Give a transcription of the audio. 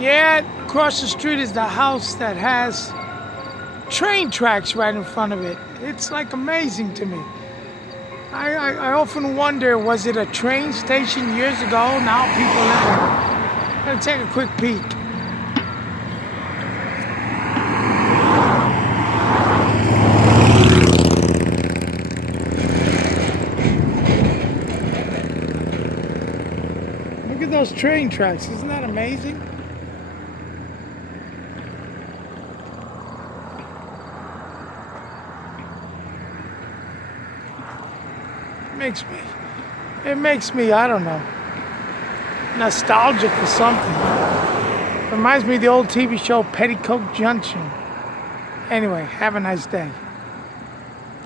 Yeah, across the street is the house that has train tracks right in front of it. It's like amazing to me. I often wonder, was it a train station years ago? Now people live in it. Let's take a quick peek. Look at those train tracks. Isn't that amazing? It makes me, I don't know, nostalgic for something. Reminds me of the old TV show Petticoat Junction. Anyway, have a nice day.